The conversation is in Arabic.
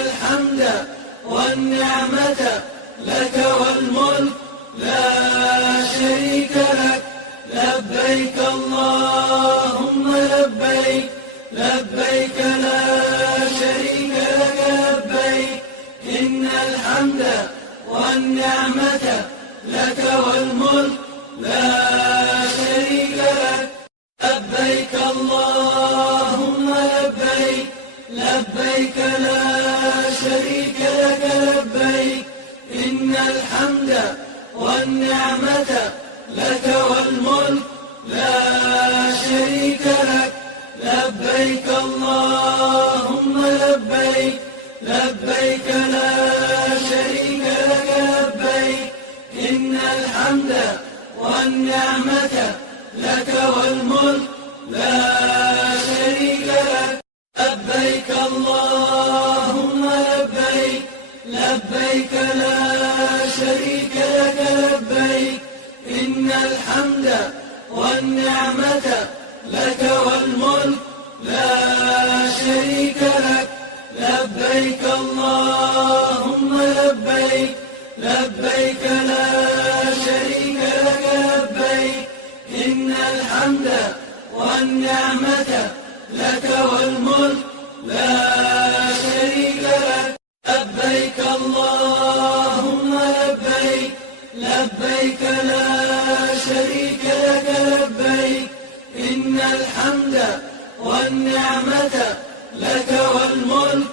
الحمد والنعمة لك والملك لا شريك لك. لبيك اللهم لبيك، لبيك لا شريك لك لبيك. إن الحمد والنعمة لك والملك لا شريك لك. لبيك اللهم لبيك، لبيك لا شريك لك لبيك. إن الحمد والنعمة لك والملك لا شريك لك. لبيك اللهم لبيك، لبيك لا شريك لك لبيك. إن الحمد والنعمة لك والملك لا شريك لك. لبيك اللهم لبيك، لبيك لا شريك لك لبيك. إن الحمد والنعمة لك والملك لا شريك لك. لبيك اللهم لبيك، لبيك لا شريك لك لبيك. إن الحمد والنعمة لك والملك لا شريك لك. لبيك اللهم لبيك، لبيك لا شريك لك لبيك. إن الحمد والنعمة لك والملك